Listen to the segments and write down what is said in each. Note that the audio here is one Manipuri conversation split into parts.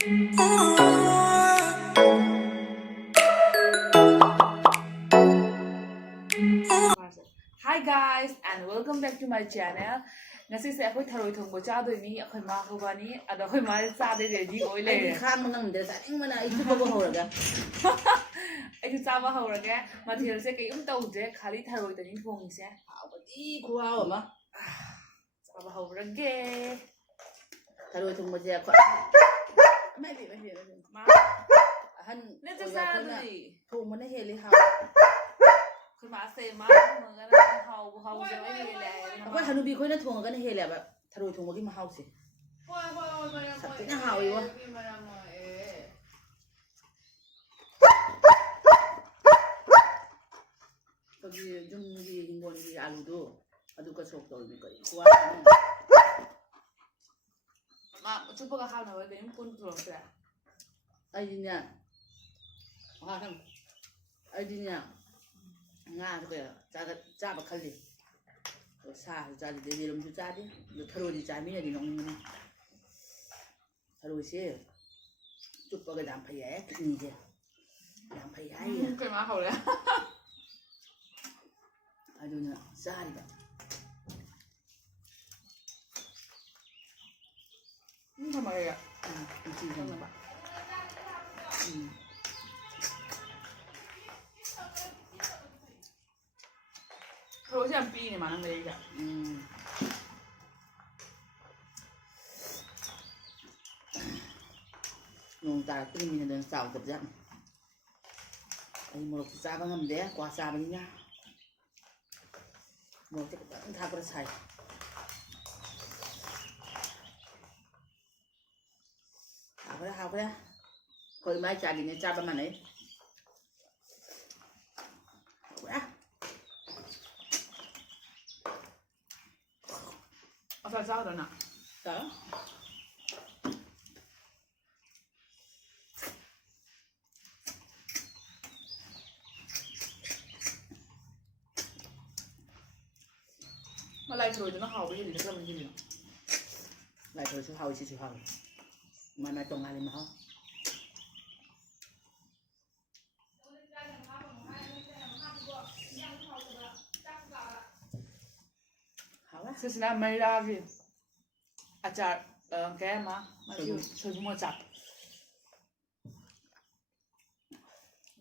Hi guys and welcome back to my channel. Ngasi se akhoi tharoi thongbo cha doi ni akhoi ma khobani ado akhoi ma cha de ready oi le ai khang mang de sa ning mana ai chu ba horaga ai chu cha ba horaga material se kai um tau je khali tharoi ta ni thong se awadi khuwa ma cha ba horage tharoi thong ma je kho mai bi ma han ne cha sa doi thong ma ne he li ha khoi ma se ma ma ga hau je oi le akwai hanubi khoi na thong ga ne he le ba tharoi thong ma gi ma hau se sakti na hau yo 거기 중기 인건기 알루도 아두가 속도 올리고 있고 ma Chuppa ga hau na wa de pun tu se 아이디냐 하상 아이디냐 nga 그래 짜바 칼리 사 짜리 내 이름 주 짜리 너 타로디 짜미네 니 농는 타로시 쭈빠가 남파야 이제 남파야 kai ma hau le 아주나 짜리다ทำไมอ่ะ 이제 좀รู้ใช่ไหมปีเนี่ยมานั่งเลยจ้ะ nung ta cứ mình đường sào tập dặn ai một xa bằng ngầm đấy qua xa bằng nhá một cái vẫn thao cái xài hao cái đó coi máy trà đi nghe trà bằng mà nàyเอาใส่เจ้าเดี๋ยวน่ะ đóเมื่อไรเธอจะต้องเห่าไปยังไงจะมันกินเหรอ lại thôi chú hầu mà nói tông ai lên mà không hảo á เชื่อฉันนะไม่ได้พี่อาจารย์แกมาที่ช่วยผมจับ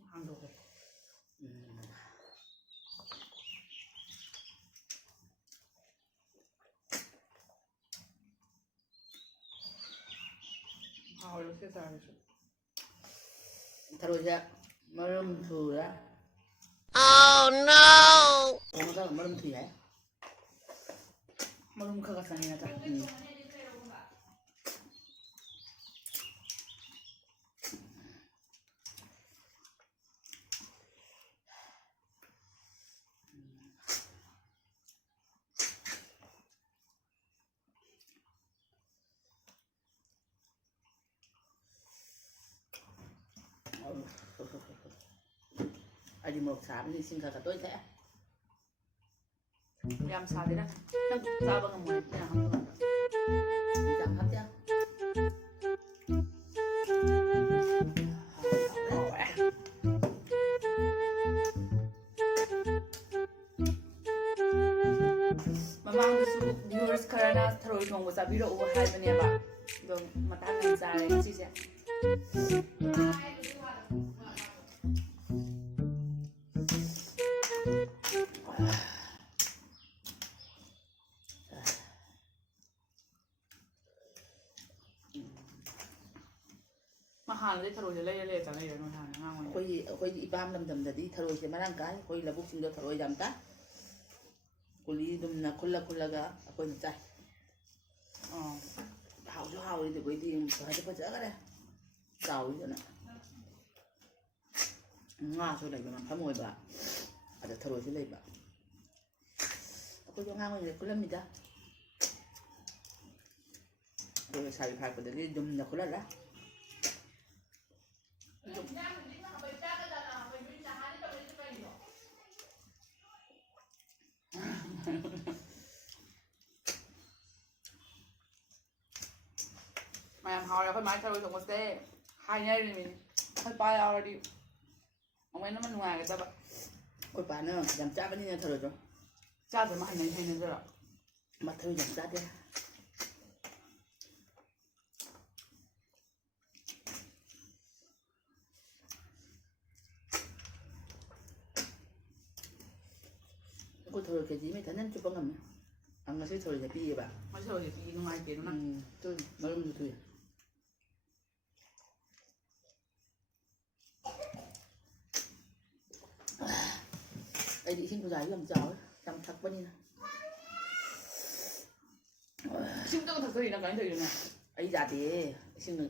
ทางดูเลยเอาเลยเชื่อใจเลย Tharoi marum thu đó Oh no! Ủa sao marum thu vậy? มารุมข้าวกระสังนี่นะจ๊ะ ai đi một sạp đi xin cả tối thế ยำซาดินะนั่งซาบังกับมือเนี่ยครับ chẳng hấp chứ มาบ้างดูสูวิวเอร์สคาร์นาทรอยมองว่าจะบิโรโอไฮเป็นยังไงบ้างมาตั้งใจใจสิเจ้ามาหาเลยทรอยจะเล่ๆจังเลยมาหาง่าย khôi đi bám đầm đầm đi tharoi thì mà đang cái khôi là bút sinh đó tharoi đầm ta khôi đi đầm là khôi là gà khôi mình chạy hào đi thì khôi đi phải cho phải cái này giàu vậy nè nga cho này mà phải ngồi bà ada tharoi chứ lấy bà khôi cho ngang ngồi khôi làm gì đó khôi xài phải cái đấy đầm là khôi là ꯃꯌꯥꯝ ꯍꯥꯎꯔꯦ ꯑꯩꯈꯣꯏ ꯃꯥꯒꯤ ꯊꯔꯣꯏ ꯊꯣꯡꯕꯁꯦ ꯍꯥꯏꯅꯔꯤꯅꯤ ꯑꯩꯈꯣꯏ ꯄꯥ ꯌꯥꯎꯔꯗꯤ ꯑꯃꯨꯛ ꯑꯃ ꯅꯨꯡꯉꯥꯏꯒꯗꯕ ꯑꯩꯈꯣꯏ ꯄꯥꯅ ꯌꯥꯝ ꯆꯥꯕꯅꯤꯅ ꯊꯔꯣꯏꯗꯣ ꯆꯥꯗꯕ ꯍꯩꯅꯖꯔꯣ ꯊꯔꯣꯏ ꯌꯥꯝ ꯆꯥꯗꯦ ꯑꯩꯈꯣꯏ ꯊꯔꯣꯏ ꯀꯦꯖꯤ ꯑꯃ ꯏꯊꯟꯇ ꯆꯨꯞꯄ ꯉꯝꯃꯦ ꯉꯁꯤ ꯊꯔꯣꯏꯁꯦ ꯄꯤꯌꯦꯕ ꯃꯁꯤ ꯊꯔꯣꯏꯁꯦ ꯄꯤ기 ꯅꯨꯡꯉꯥꯏꯇꯦ ꯑꯗꯨꯅ ꯃꯔꯨꯝꯁꯨ ꯊꯨꯏ ꯑꯩꯗꯤ ꯏꯁꯤꯡ ꯈꯨꯖꯥꯏꯁꯨ ꯌꯥꯝ ꯆꯥꯎꯋꯦ ꯌꯥꯝ ꯊꯛꯄꯅꯤꯅ ꯏꯁꯤꯡꯇꯪ ꯊꯛꯇꯣꯏꯅ ꯀꯃꯥꯏꯅ ꯇꯧꯔꯤꯅꯣ ꯑꯩ ꯌꯥꯗꯦ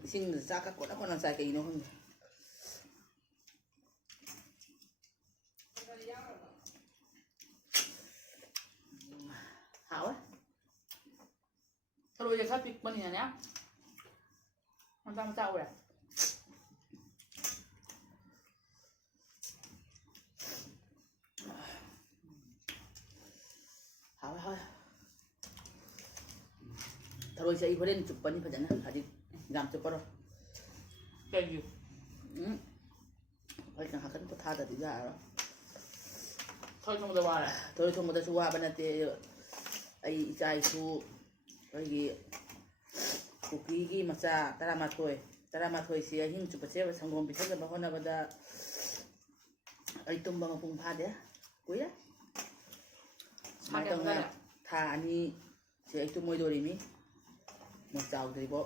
ꯏꯁꯤꯡꯗ ꯆꯥꯛꯀ ꯀꯣꯟꯅ ꯀꯣꯟꯅ ꯆꯥꯏ ꯀꯩꯒꯤꯅꯣ ꯈꯪꯗꯦ ꯍꯥꯎꯋꯦ ꯊꯔꯣꯏꯁꯦ ꯈꯔ ꯄꯤꯛꯄꯅꯤꯅꯅꯦ ꯃꯆꯥ ꯃꯆꯥ ꯑꯣꯏꯔꯦ ꯍꯥꯎꯋꯦ ꯍꯥꯎꯋꯦ ꯊꯔꯣꯏꯁꯦ ꯑꯩ ꯍꯣꯔꯦꯟ ꯆꯨꯞꯄꯅꯤ ꯐꯖꯅ ꯍꯧꯖꯤꯛ ꯌꯥꯝ ꯆꯨꯞꯄꯔꯣꯏ ꯀꯩꯒꯤ ꯍꯣꯏ ꯉꯥꯏꯍꯥꯛꯇꯪ ꯄꯣꯊꯥꯗꯗꯤ ꯌꯥꯔꯔꯣꯏ ꯊꯔꯣꯏ ꯊꯣꯡꯕꯗ ꯋꯥꯔꯦ ꯊꯔꯣꯏ ꯊꯣꯡꯕꯗꯁꯨ ꯋꯥꯕ ꯅꯠꯇꯦ ꯑꯩ ꯏꯆꯥ ꯏꯁꯨ ꯑꯩꯈꯣꯏꯒꯤ ꯀꯨꯀꯤꯒꯤ ꯃꯆꯥ 11ꯁꯤ ꯑꯍꯤꯡ ꯆꯨꯞꯄꯁꯦ ꯁꯪꯒꯣꯝ ꯄꯤꯊꯛꯅꯕ ꯍꯣꯠꯅꯕꯗ ꯑꯩ ꯇꯨꯝꯕ ꯃꯄꯨꯡ ꯐꯥꯗꯦ ꯀꯨꯏꯔꯦ ꯁꯨꯃꯥꯏꯅ ꯇꯧꯅ ꯊꯥ 2ꯁꯦ ꯑꯩ ꯇꯨꯝꯃꯣꯏꯗꯣꯔꯤꯃꯤ ꯃꯣꯏ ꯆꯥꯎꯗ꯭ꯔꯤꯕꯣ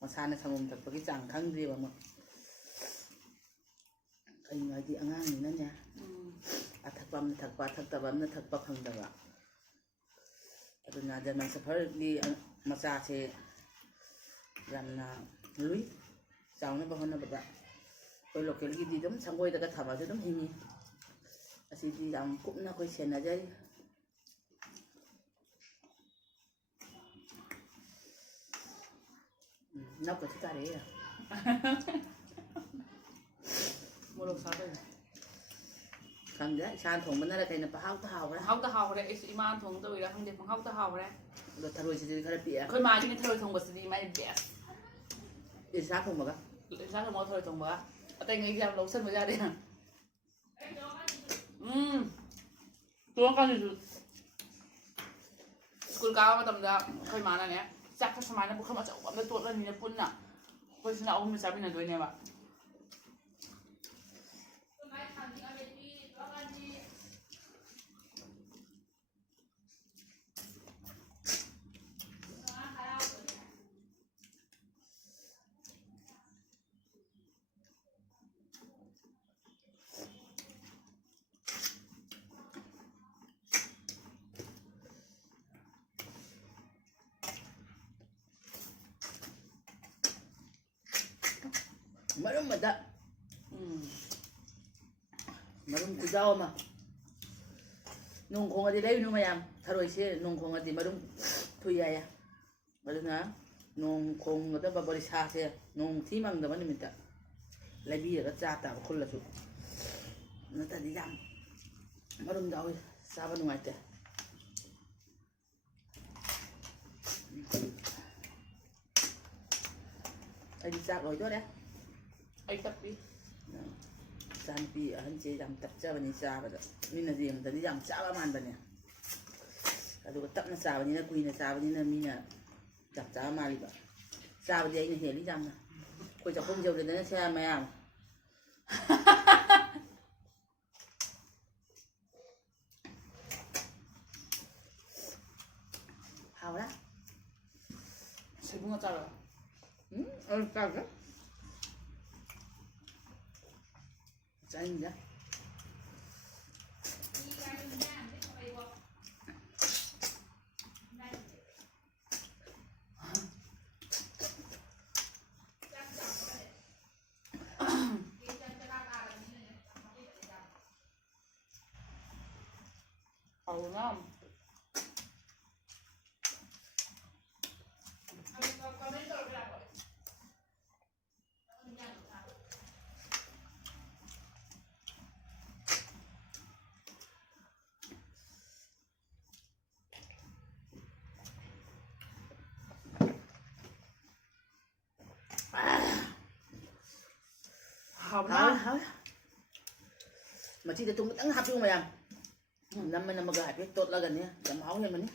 ꯃꯁꯥꯅ ꯁꯪꯒꯣꯝ ꯊꯛꯄꯒꯤ ꯆꯥꯡ ꯈꯪꯗ꯭ꯔꯤꯕ ꯃꯣꯏ ꯀꯩꯅꯣ ꯍꯥꯏꯗꯤ ꯑꯉꯥꯡꯅꯤꯅꯅꯦ ꯑꯊꯛꯄ ꯑꯃꯅ ꯊꯛꯄ ꯑꯊꯛꯇꯕ ꯑꯃꯅ ꯊꯛꯄ ꯐꯪꯗꯕ ꯑꯗꯨꯅ ꯖꯔꯃꯟ ꯁꯦꯐꯔꯗꯤ ꯃꯆꯥꯁꯦ ꯌꯥꯝꯅ ꯂꯨꯏ ꯆꯥꯎꯅꯕ ꯍꯣꯠꯅꯕꯗ ꯑꯩꯈꯣꯏ ꯂꯣꯀꯦꯜꯒꯤꯗꯤ ꯑꯗꯨꯝ ꯁꯪꯒꯣꯏꯗꯒ ꯊꯝꯃꯁꯨ ꯑꯗꯨꯝ ꯍꯤꯡꯉꯤ ꯑꯁꯤꯗꯤ ꯌꯥꯝ ꯀꯨꯞꯅ ꯑꯩꯈꯣই ꯁꯦꯟꯅꯖꯔꯤ ꯅꯞꯀꯁꯨ ꯇꯥꯔꯛꯑꯦ ꯃꯣꯔꯣꯛ ꯁꯥꯗꯣꯏꯅꯦ ꯈꯪꯗꯦ ꯏꯁꯥꯅ ꯊꯣꯡꯕꯅꯔ ꯀꯩꯅꯣ ꯄꯪꯍꯥꯎꯇ ꯍꯥꯎꯈ꯭ꯔꯦ ꯄꯪꯍꯥꯎꯇ ꯍꯥꯎꯈ꯭ꯔꯦ ꯑꯩꯁꯨ ꯏꯃꯥꯅ ꯊꯣꯡꯕꯗ ꯑꯣꯏꯔꯥ ꯈꯪꯗꯦ ꯄꯪꯍꯥꯎꯇ ꯍꯥꯎꯈ꯭ꯔꯦ ꯑꯗꯣ ꯊꯔꯣꯏꯁꯤꯗꯤ ꯈꯔ ꯄꯤꯛꯑꯦ ꯑꯩꯈꯣꯏ ꯃꯥꯒꯤꯅꯤ ꯊꯔꯣꯏ ꯊꯣꯡꯕꯁꯤꯗꯤ ꯃꯥꯏ ꯕꯦꯁ ꯏꯟꯁꯥꯡ ꯊꯣꯡꯕꯒ ꯏꯟꯁꯥꯡ ꯊꯣꯡꯕꯒ ꯊꯔꯣꯏ ꯊꯣꯡꯕꯒ ꯑꯇꯩꯉꯩꯗꯤ ꯌꯥꯝ ꯂꯧꯁꯟꯕ ꯌꯥꯗꯦ ꯇꯣꯛꯀꯥꯟꯗꯁꯨ ꯁ꯭ꯀꯨꯜ ꯀꯥꯕ ꯃꯇꯝꯗ ꯑꯩꯈꯣꯏ ꯃꯥꯅꯅꯦ ꯆꯥꯛꯁꯦ ꯁꯨꯃꯥꯏꯅ ꯄꯨꯈꯝ ꯑꯆꯧꯕ ꯑꯃꯗ ꯇꯣꯠꯂꯅꯤꯅ ꯄꯨꯟꯅ ꯑꯩꯈꯣꯏꯁꯤꯅ ꯑꯍꯨꯝꯅ ꯆꯥꯃꯤꯟꯅꯗꯣꯏꯅꯦꯕ ꯃꯔꯨꯝ ꯑꯃꯗ ꯃꯔꯨꯝ ꯈꯨꯖꯥꯎ ꯑꯃ ꯅꯣꯡ ꯈꯣꯡꯉꯗꯤ ꯂꯩꯔꯨꯅꯨ ꯃꯌꯥꯝ ꯊꯔꯣꯏꯁꯦ ꯅꯣꯡ ꯈꯣꯡꯉꯗꯤ ꯃꯔꯨꯝ ꯊꯨꯏ ꯍꯥꯏꯌꯦ ꯑꯗꯨꯅ ꯅꯣꯡ ꯈꯣꯡꯒꯗꯕ ꯕꯣꯔꯤꯁꯥꯁꯦ ꯅꯣꯡ ꯊꯤ ꯃꯪꯗꯕ ꯅꯨꯃꯤꯠꯇ ꯂꯩꯕꯤꯔꯒ ꯆꯥ ꯇꯥꯕ ꯈꯨꯜꯂꯁꯨ ꯅꯠꯇ꯭ꯔꯗꯤ ꯌꯥꯝ ꯃꯔꯨꯝ ꯌꯥꯎꯏ ꯆꯥꯕ ꯅꯨꯡꯉꯥꯏꯇꯦ ꯑꯩꯗꯤ ꯆꯥꯛ ꯂꯣꯏꯗꯣꯔꯦ ꯑꯩ ꯇꯞꯄꯤ ꯏꯆꯥꯅꯨꯄꯤ ꯑꯍꯟꯁꯦ ꯌꯥꯝ ꯇꯞꯆꯕꯅꯤ ꯆꯥꯕꯗ ꯃꯤꯅ ꯌꯦꯡꯕꯗꯗꯤ ꯌꯥꯝ ꯆꯥꯕ ꯃꯥꯟꯕꯅꯦ ꯑꯗꯨꯒ ꯇꯞꯅ ꯆꯥꯕꯅꯤꯅ ꯀꯨꯏꯅ ꯆꯥꯕꯅꯤꯅ ꯃꯤꯅ ꯌꯥꯝ ꯆꯥꯕ ꯃꯥꯜꯂꯤꯕ ꯆꯥꯕꯗꯤ ꯑꯩꯅ ꯍꯦꯜꯂꯤ ꯌꯥꯝꯅ ꯑꯩꯈꯣꯏ ꯆꯥꯛꯈꯨꯝ ꯌꯧꯗꯗꯅ ꯁꯦ ꯃꯌꯥꯝ ꯍꯥꯎꯔꯦ ꯁꯣꯏꯕꯨꯝꯒ ꯆꯥꯔꯣ ꯆꯥꯒ꯭ꯔꯦ ꯆꯥꯅꯤꯡꯗꯦ ꯍꯥꯎꯅ ꯍꯥꯎ ꯃꯆꯤꯗ ꯊꯨꯝ ꯈꯤꯇꯪ ꯍꯥꯞꯄꯤꯌꯨ ꯃꯌꯥꯝ ꯅꯝꯃꯒ ꯍꯥꯏꯐꯦꯠ ꯇꯣꯠꯂꯒꯅꯦ ꯌꯥꯝ ꯍꯥꯎ ꯍꯦꯟꯕꯅꯤ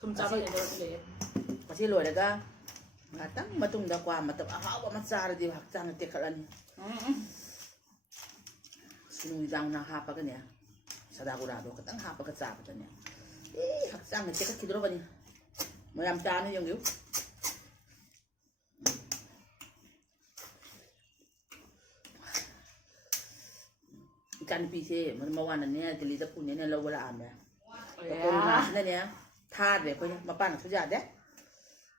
ꯊꯨꯝ ꯆꯥꯕ ꯍꯩꯅꯗꯕꯁꯨ ꯂꯩꯌꯦ ꯃꯁꯤ ꯂꯣꯏꯔꯒ ꯉꯥꯛꯇꯪ ꯃꯇꯨꯡꯗ ꯀ꯭ꯋꯥ ꯃꯇꯝ ꯑꯍꯥꯎꯕ ꯑꯃ ꯆꯥꯔꯗꯤ ꯍꯛꯆꯥꯡ ꯇꯦꯛꯈꯠꯂꯅꯤ ꯅꯨꯃꯤꯗꯥꯡꯅ ꯍꯥꯞꯄꯒꯅꯦ ꯁꯗꯥꯕꯨꯔꯥꯗꯣ ꯈꯤꯇꯪ ꯍꯥꯞꯄꯒ ꯆꯥꯕꯗꯅꯦ ꯍꯛꯆꯥꯡꯅ ꯇꯦꯛꯈꯠꯈꯤꯗ꯭ꯔꯕꯅꯤ ꯃꯌꯥꯝ ꯆꯥꯅ ꯌꯦꯡꯕꯤꯌꯨ 이짠피세 머와는 들리다 꾸네네 러버라 아메 코로나시네네 타데 거기 마빠는 투자데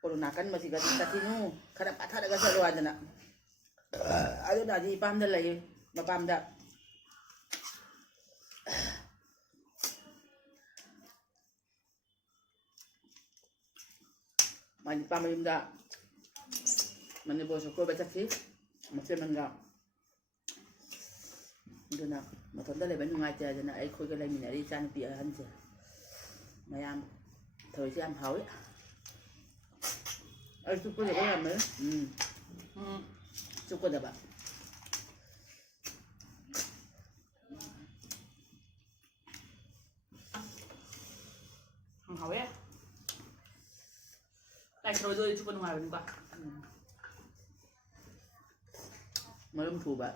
코로나 간 머지가 진짜티누 카라 빠타다가 서로 하잖아 아주 나지 밤들 라이 마밤다 많이 밤입니다 많이 보셔 꼴배 찾기 먹자면가 ꯑꯗꯨꯅ ꯃꯊꯟꯇ ꯂꯩꯕ ꯅꯨꯡꯉꯥꯏꯇꯦ ꯍꯥꯏꯗꯅ ꯑꯩꯈꯣꯏꯒ ꯂꯩꯃꯤꯟꯅꯔꯤ ꯏꯆꯥꯅꯨꯄꯤ ꯑꯍꯟꯁꯦ ꯃꯌꯥꯝ ꯊꯔꯣꯏꯁꯦ ꯌꯥꯝ ꯍꯥꯎꯋꯤ ꯑꯩ ꯆꯨꯞꯀꯗꯕ ꯌꯥꯝꯃꯦ ꯆꯨꯞꯀꯗꯕ ꯍꯥꯎꯋꯦ ꯂꯥꯏ ꯊꯔꯣꯏꯗꯣ ꯆꯨꯞꯄ ꯅꯨꯡꯉꯥꯏꯕꯅꯤꯀꯣ ꯃꯔꯨꯝ ꯊꯨꯕ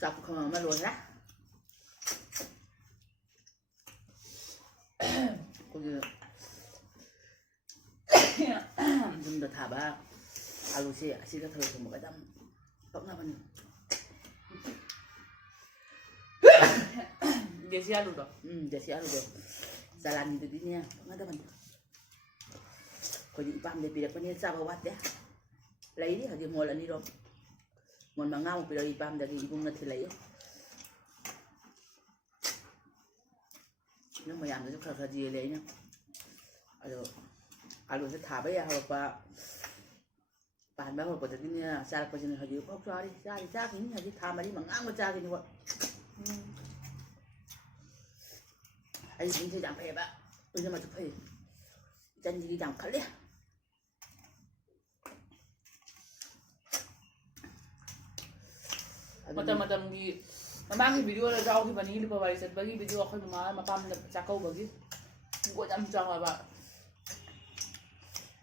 ꯆꯥꯛ ꯄꯨꯈꯝ ꯑꯃ ꯂꯣꯏꯔꯦ ꯑꯩꯈꯣꯏꯒꯤ ꯌꯨꯝꯗ ꯊꯥꯕ ꯑꯂꯨꯁꯦ ꯑꯁꯤꯒ ꯊꯔꯣꯏ ꯊꯣꯡꯕꯒ ꯌꯥꯝ ꯄꯛꯅꯕꯅꯤ ꯗꯦꯁꯤ ꯑꯂꯨꯗꯣ ꯗꯦꯁꯤ ꯑꯂꯨꯗꯣ ꯆꯂꯥꯅꯤꯗꯨꯗꯤꯅꯦ ꯄꯛꯅꯗꯕꯅꯤ ꯑꯩꯈꯣꯏꯗꯤ ꯏꯄꯥꯝꯗ ꯄꯤꯔꯛꯄꯅꯦ ꯆꯥꯕ ꯋꯥꯠꯇꯦ ꯂꯩꯔꯤ ꯍꯧꯖꯤꯛ ꯃꯣꯜ ꯑꯅꯤꯔꯣꯝ ꯃꯣꯜ 5ꯃꯨꯛ ꯄꯤꯔꯛꯏ ꯏꯄꯥꯝꯗꯒꯤ ꯏꯕꯨꯡꯅ ꯊꯤꯜꯂꯛꯏ ꯅꯪ ꯃꯌꯥꯝꯗꯁꯨ ꯈꯔ ꯈꯔ ꯌꯦꯜꯂꯦ ꯑꯩꯅ ꯑꯗꯣ ꯑꯂꯨꯁꯦ ꯊꯥꯕ ꯌꯥ ꯍꯧꯔꯛꯄ ꯄꯥꯟꯕ ꯍꯧꯔꯛꯄꯗꯒꯤꯅꯦ ꯆꯥꯔꯛꯄꯁꯤꯅ ꯍꯧꯖꯤꯛ ꯐꯥꯎ ꯆꯥꯈꯤꯅꯤ ꯍꯧꯖꯤꯛ ꯊꯥ 4-5ꯒ ꯆꯥꯈꯤꯅꯤꯀꯣ ꯑꯩ ꯏꯆꯦ ꯌꯥꯝ ꯐꯩꯌꯦꯕ ꯂꯣꯏꯅꯃꯛꯁꯨ ꯐꯩ ꯏꯆꯟꯁꯤꯗꯤ ꯌꯥꯝ ꯈꯜꯂꯦ ꯃꯇꯝꯒꯤ ꯃꯃꯥꯡꯒꯤ ꯚꯤꯗꯤꯑꯣꯗ ꯌꯥꯎꯈꯤꯕꯅꯤ ꯂꯨꯄꯥ ꯋꯥꯔꯤ ꯆꯠꯄꯒꯤ ꯚꯤꯗꯤꯑꯣ ꯑꯩꯈꯣꯏ ꯃꯃꯥ ꯃꯄꯥꯝꯗ ꯆꯥꯛꯀꯧꯕꯒꯤ ꯍꯤꯡꯒꯣꯜ ꯌꯥꯝ ꯆꯥꯎꯕ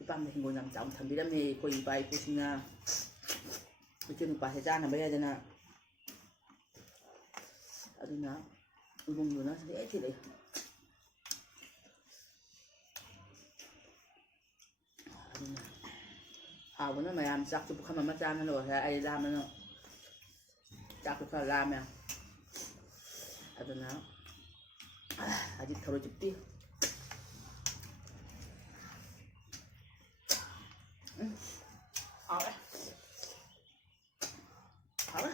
ꯏꯄꯥꯝꯗ ꯍꯤꯡꯒꯣꯜ ꯌꯥꯝ ꯆꯥꯎꯅ ꯊꯝꯕꯤꯔꯝꯃꯦ ꯑꯩꯈꯣꯏ ꯏꯄꯥ ꯏꯄꯨꯁꯤꯡꯅ ꯏꯆꯦ ꯅꯨꯄꯥꯁꯦ ꯆꯥꯅꯕ ꯌꯥꯗꯅ ꯑꯗꯨꯅ ꯏꯕꯨꯡꯗꯨꯅ ꯁꯤꯗꯩ ꯊꯤꯜꯂꯛꯏ ꯑꯗꯨꯅ ꯍꯥꯎꯕꯅ ꯃꯌꯥꯝ ꯆꯥꯛꯁꯨ ꯄꯨꯈꯝ ꯑꯃ ꯆꯥꯅ ꯂꯣꯏꯔꯦ ꯑꯩ ꯂꯥꯝꯕꯅ ꯆꯥꯛꯁꯨ ꯈꯔ ꯂꯥꯝꯃꯦ ꯑꯗꯨꯅ ꯍꯧꯖꯤꯛ ꯊꯔꯣꯏ ꯆꯨꯞꯄꯤ ꯍꯥꯎꯋꯦ ꯍꯥꯎꯋꯦ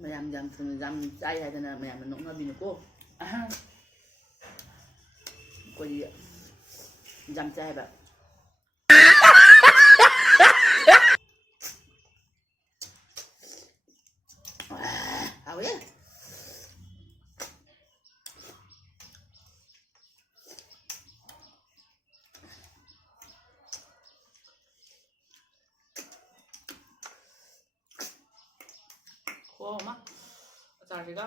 ꯃꯌꯥꯝ ꯌꯥꯝ ꯊꯨꯅ ꯌꯥꯝ ꯆꯥꯏ ꯍꯥꯏꯗꯅ ꯃꯌꯥꯝꯅ ꯅꯣꯛꯅꯕꯤꯅꯨꯀꯣ ꯑꯩꯈꯣꯏꯗꯤ ꯌꯥꯝ ꯆꯥꯏꯕ ꯍꯥꯎꯋꯦ ꯈꯣ ꯑꯃ ꯑꯆꯥꯔꯁꯤꯒ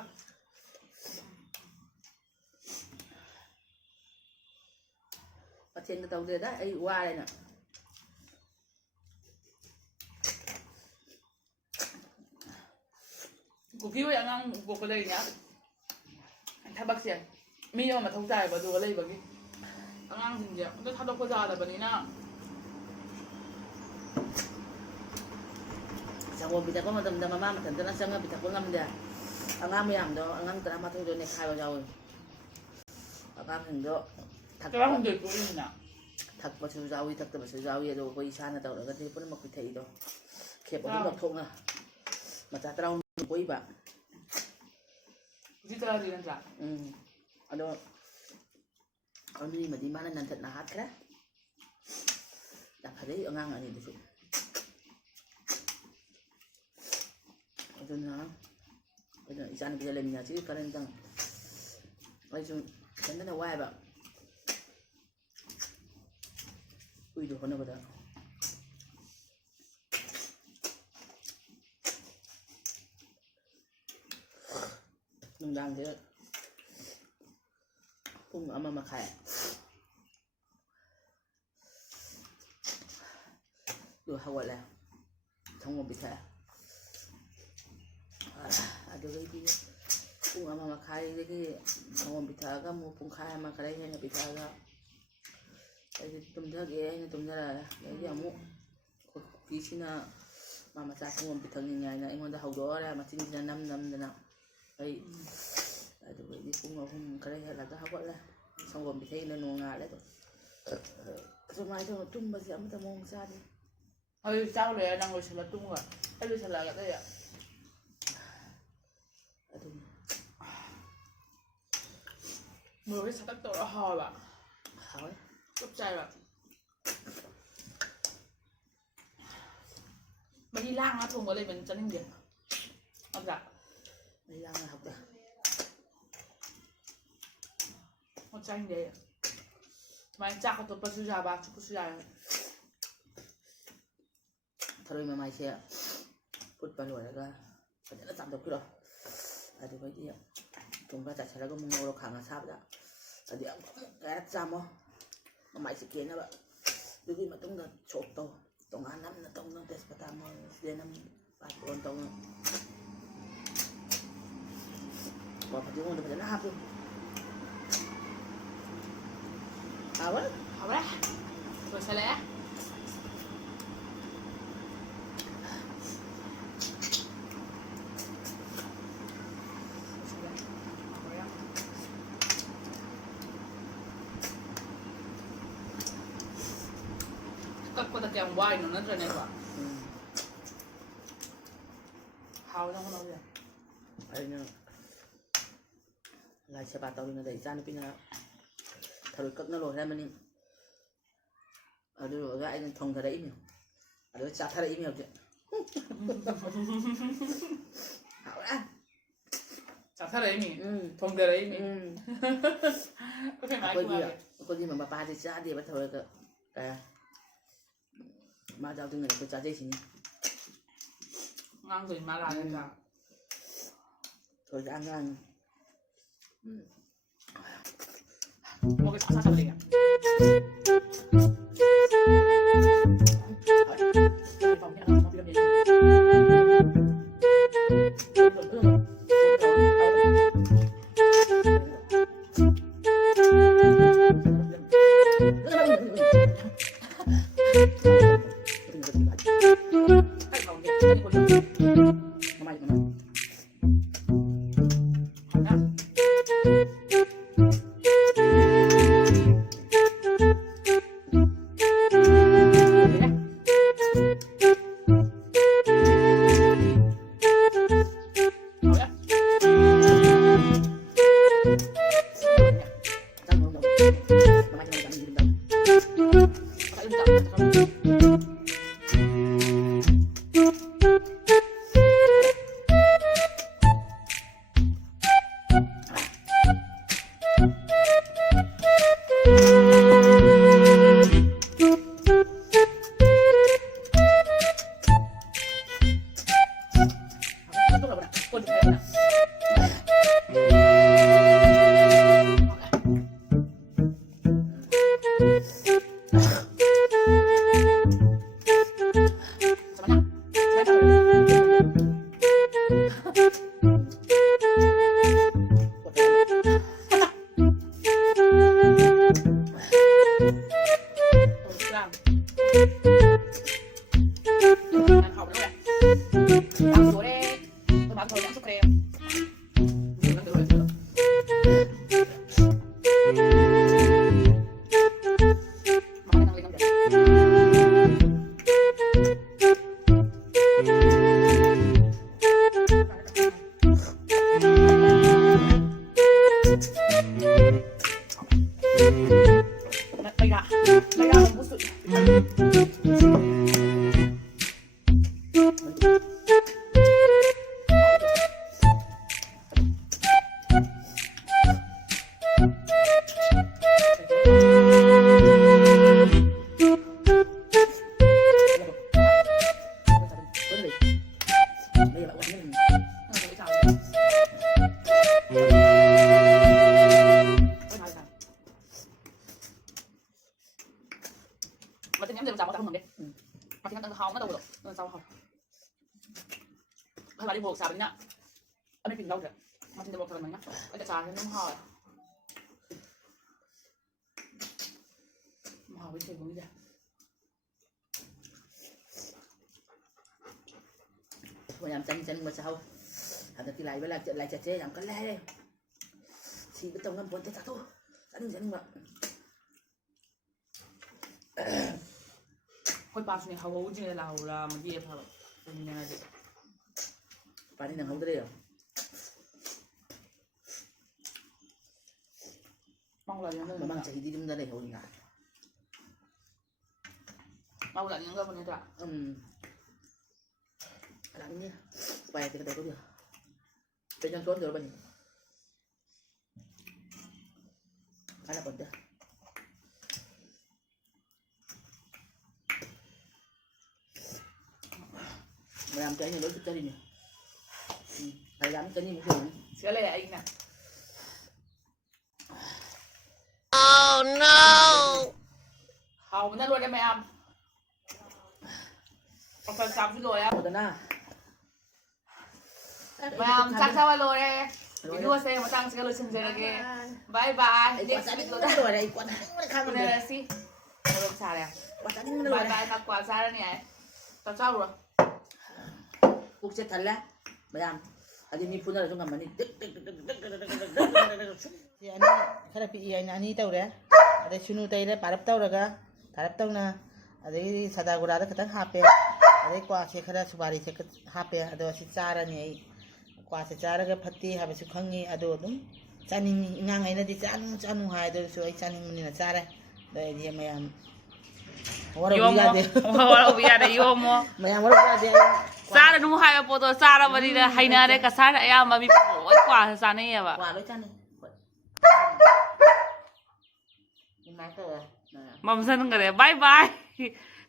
ꯃꯊꯦꯜꯒ ꯇꯧꯗꯦꯗ ꯑꯩ ꯋꯥꯔꯦꯅ ꯀꯨꯀꯤ ꯍꯣꯏ ꯑꯉꯥꯡ ꯄꯣꯛꯄ ꯂꯩꯔꯤꯉ ꯊꯕꯛꯁꯦ ꯃꯤ ꯑꯃ ꯃꯊꯧ ꯇꯥꯏꯌꯦꯕ ꯑꯗꯨꯒ ꯂꯩꯕꯒꯤ ꯑꯉꯥꯡꯁꯤꯡꯁꯦ ꯑꯝꯇ ꯊꯥꯗꯣꯛꯄ ꯌꯥꯗꯕꯅꯤꯅ ꯁꯪꯒꯣꯝ ꯄꯤꯊꯛꯄ ꯃꯇꯝꯗ ꯃꯃꯥ ꯃꯊꯟꯇꯅ ꯆꯪꯉ ꯄꯤꯊꯛꯄ ꯉꯝꯗꯦ ꯑꯉꯥꯡ ꯃꯌꯥꯝꯗꯣ ꯑꯉꯥꯡ 12ꯗꯣ ꯅꯦꯈꯥꯏꯕ ꯌꯥꯎꯏ ꯑꯉꯥꯡꯁꯤꯡꯗꯣ 12 ꯄꯣꯛꯏꯅꯤꯅ ꯊꯛꯄꯁꯨ ꯌꯥꯎꯏ ꯊꯛꯇꯕꯁꯨ ꯌꯥꯎꯏ ꯑꯗꯣ ꯑꯩꯈꯣꯏ ꯏꯁꯥꯅ ꯇꯧꯔꯒꯗꯤ ꯄꯨꯝꯅꯃꯛ ꯄꯤꯊꯛꯏꯗꯣ ꯈꯦꯞ ꯑꯗꯨꯝ ꯂꯧꯊꯣꯛꯅ ꯃꯆꯥ 16 ꯄꯣꯛꯏꯕ ꯍꯧꯖꯤꯛ ꯇꯔꯥꯗꯤ ꯅꯠꯇ꯭ꯔꯥ ꯑꯗꯣ ꯑꯅꯤꯃꯗꯤ ꯃꯥꯅ ꯅꯟꯊꯠꯅ ꯍꯥꯠꯈ꯭ꯔꯦ ꯌꯥꯝ ꯐꯖꯩ ꯑꯉꯥꯡ ꯑꯅꯤꯗꯨꯁꯨ ꯑꯗꯨꯅ ꯑꯩꯅ ꯏꯆꯥꯅꯨꯄꯤꯗ ꯂꯩꯃꯤꯟꯅꯁꯤ ꯈꯔꯇꯪ ꯑꯩꯁꯨ ꯏꯊꯟꯇꯅ ꯋꯥꯏꯕ ꯍꯨꯏꯗꯣ ꯍꯣꯠꯅꯕꯗ ꯅꯨꯡꯗꯥꯡꯁꯦ ꯄꯨꯡ 1:30 ꯑꯗꯨ ꯍꯧꯒꯠꯂꯦ ꯁꯪꯒꯣꯝ ꯄꯤꯊꯛꯑꯦ ꯑꯗꯨꯗꯒꯤ ꯄꯨꯡ 1:30ꯗꯒꯤ ꯁꯪꯒꯣꯝ ꯄꯤꯊꯛꯑꯒ ꯑꯃꯨꯛ ꯄꯨꯡꯈꯥꯏ ꯑꯃ ꯈꯔ ꯍꯦꯟꯅ ꯄꯤꯊꯛꯑꯒ ꯑꯩꯗꯤ ꯇꯨꯝꯊꯒꯦ ꯑꯩꯅ ꯇꯨꯝꯊꯔꯛꯑꯦ ꯑꯗꯩꯗꯤ ꯑꯃꯨꯛ ꯀꯨꯀꯤꯁꯤꯅ ꯃꯥ ꯃꯆꯥ ꯁꯪꯒꯣꯝ ꯄꯤꯊꯛꯅꯤꯡꯉꯦ ꯍꯥꯏꯅ ꯑꯩꯉꯣꯟꯗ ꯍꯧꯗꯣꯛꯑꯔꯦ ꯃꯆꯤꯟꯁꯤꯅ ꯅꯝꯗꯅ ꯑꯩ ꯑꯗꯨꯗꯒꯤ ꯄꯨꯡ 3 ꯈꯔ ꯍꯦꯜꯂꯒ ꯍꯧꯒꯠꯂꯦ ꯁꯪꯒꯣꯝ ꯄꯤꯊꯛꯏꯅ ꯅꯣꯡꯉꯥꯜꯂꯦ ꯑꯗꯣ ꯑꯁꯨꯃꯥꯏꯅ ꯇꯧꯅ ꯇꯨꯝꯕꯁꯦ ꯑꯃꯇ ꯃꯑꯣꯡ ꯆꯥꯗꯦ ꯍꯧꯖꯤꯛ ꯆꯥꯛ ꯂꯣꯏꯔ ꯅꯪ ꯂꯣꯏꯁꯤꯜꯂ ꯇꯨꯝꯒ ꯑꯩ ꯂꯣꯏꯁꯤꯜꯂꯛꯑꯒ ꯑꯇꯩ ꯑꯗꯨꯅꯤ ꯃꯣꯔꯣꯛꯁꯦ ꯁꯇꯛ ꯇꯧꯔ ꯍꯥꯎꯋꯦꯕ ꯍꯥꯎꯋꯦ ꯆꯞ ꯆꯥꯏꯕ ꯃꯍꯤ ꯂꯥꯡꯉ ꯊꯣꯡꯕ ꯂꯩꯕꯅꯤ ꯆꯥꯅꯤꯡꯗꯦ ꯅꯠꯇ꯭ꯔꯥ ꯑꯩ ꯌꯥꯝꯅ ꯍꯥꯎꯇꯦ ꯆꯥꯅꯤꯡꯗꯦ ꯁꯨꯃꯥꯏꯅ ꯆꯥꯛ ꯇꯣꯠꯄꯁꯨ ꯌꯥꯕ ꯆꯨꯞꯄꯁꯨ ꯌꯥꯔꯦ ꯊꯔꯣꯏ ꯃꯃꯥꯏꯁꯦ ꯐꯨꯠꯄ ꯂꯣꯏꯔꯒ ꯐꯖꯅ ꯆꯥꯝꯊꯣꯛꯄꯤꯔꯣ ꯑꯗꯨꯒꯩꯗꯤ ꯊꯨꯝ ꯈꯔ ꯆꯥꯏꯁꯤꯜꯂꯒ ꯑꯃꯨꯛ ꯉꯧꯔꯣ ꯈꯥꯡ ꯑꯁꯥꯕꯗ ꯑꯗꯨ ꯑꯃꯨꯛ ꯀꯌꯥ ꯆꯥꯝꯃꯣ ꯃꯃꯥꯏꯁꯦ ꯀꯦꯟꯅꯕ ꯑꯗꯨꯒꯤ ꯃꯇꯨꯡꯗ ꯁꯣꯛ ꯇꯧ ꯇꯣꯉꯥꯟ ꯅꯝꯅ ꯇꯧꯅ ꯇꯦꯖꯄꯇꯥ ꯃꯣꯔꯣꯛ ꯁꯤꯗ ꯄꯥꯠꯄꯣꯟ ꯇꯧꯅ ꯐꯗꯤꯒꯣꯝꯗ ꯐꯖꯅ ꯍꯥꯞꯄꯨ ꯍꯥꯎꯕ ꯍꯥꯎꯔꯦ ꯂꯣꯏꯁꯤꯜꯂꯛꯑꯦ ꯀꯛꯄꯗ ꯀꯌꯥꯝ ꯋꯥꯏꯅꯣ ꯅꯠꯇ꯭ꯔꯅꯦꯀꯣ ꯍꯥꯎꯅ ꯍꯣꯠꯅꯕ ꯑꯩꯅ ꯂꯥꯏ ꯁꯦꯕꯥ ꯇꯧꯔꯤꯉꯩꯗ ꯏꯆꯥꯅꯨꯄꯤꯅ ꯊꯔꯣꯏ ꯀꯛꯅ ꯂꯣꯏꯔꯝꯃꯅꯤ ꯑꯗꯨꯒ ꯑꯩꯅ ꯊꯣꯡꯊꯔꯛꯏꯅꯤ ꯑꯗꯨꯒ ꯆꯥꯊꯔꯛꯏꯅꯤ ꯍꯧꯖꯤꯛ ꯍꯥꯎꯔꯦ ꯆꯥꯊꯔꯛꯏꯅꯤ ꯊꯣꯡꯊꯔꯛꯏꯅꯤ ꯑꯩꯈꯣꯏꯒꯤ ꯃꯄꯥꯁꯦ ꯆꯥꯗꯦꯕ ꯊꯔꯣꯏꯒ ꯃꯥ ꯌꯥꯎꯗ꯭ꯔꯤꯉꯩꯗ ꯑꯩꯈꯣꯏ ꯆꯥꯖꯩꯁꯤꯅꯤ ꯑꯉꯥꯡꯗꯣ ꯏꯃꯥ ꯂꯥꯛꯑꯒ ꯊꯔꯣꯏꯁꯦ ꯑꯉꯥꯡ 먹을 사사버리냐 ะระยะมันสุดมันจะงั้นเดี๋ยวจะมาทำเหมือนเด็กมาที่นั่นเขาไม่ต้องหรอกเงินเจ้าเขาให้มาที่โบกสาเป็นเนี่ยอันนี้กินเราเถอะมาที่จะบอกทำไมนะก็จะชาให้นุ่มห่อห่อไปเฉยๆมึงจ้ะพยายามจันมาเช้าทำแต่ที่ไรเวลาจะไรจะเจ๊อย่างก็แล่เลยชีไปตรงนั้นบนจะจัดตัวจันมา คนปาสุนีเขาจริงๆเราละมันเยี่ยมเขาเป็นยังไงดิ ปลาที่หนังเขาได้เหรอ มองเราอย่างนึง มันบางใจดีมันได้เขาอีกนะ เราหลังยังก็วันนี้จ้ะ อะไรนี่ไปแต่ก็ได้ก็เดียวเป็นยังต้นเดียวบ้างอะไรก่อนเด้อมาทำใจเนี่ยรถจะดีเนี่ยไปร้านจะนี่มันคือ เชื่อเลยไอ้เนี่ย Oh no! เขามันน่ารวยได้ไหมอ่ะเอาไป3 กิโลแล้ว หมดหน้า Ma'am, saksawa lore. Video saya matang sekali senjata lagi. Bye bye. ไอ้กวาดนี่มันรวยไอ้กวาดนี่มันข้ามเลย Bener sih. Belum saya. กวาดนี่มันรวย Bye bye nak kuasa ni ya. Tahu tahu loh. ปลุกเสร็จทันแล้วมายังอาจจะมีพูดอะไรต้องทำมันนี่ที่อันนี้ข้าราชการอันนี้เท่าไหร่อะไรชุนุเท่าไหร่ปารับเท่าไหร่กันปารับเท่านะอะไรสดากุระก็ตั้ง5 อะไรกว่าเช็คข้าราชบริเช็ค5อะไรว่าสิจาระนี่กว่าสิจาระก็พัดที่หาไปสุขังนี่อะไรดุมจานิงางไงนะดิจานุหายดูสวยจานิมันนี่นะจาระโดยที่มายังWala biya de yomo. Maya wala biya de. Sara nu hai po to sara bari de haina de ka sara ya ma bi oi kwa sa ne ya ba. Kwa lo chan ni. Ni mai ko. Mam san ngare bye bye.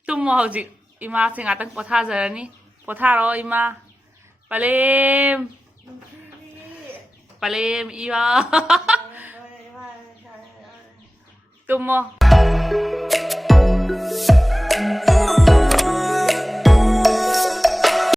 Tum mo hauji ima se ngatang potha jara ni. Potha ro ima. Palem. Palem iwa. Tum mo.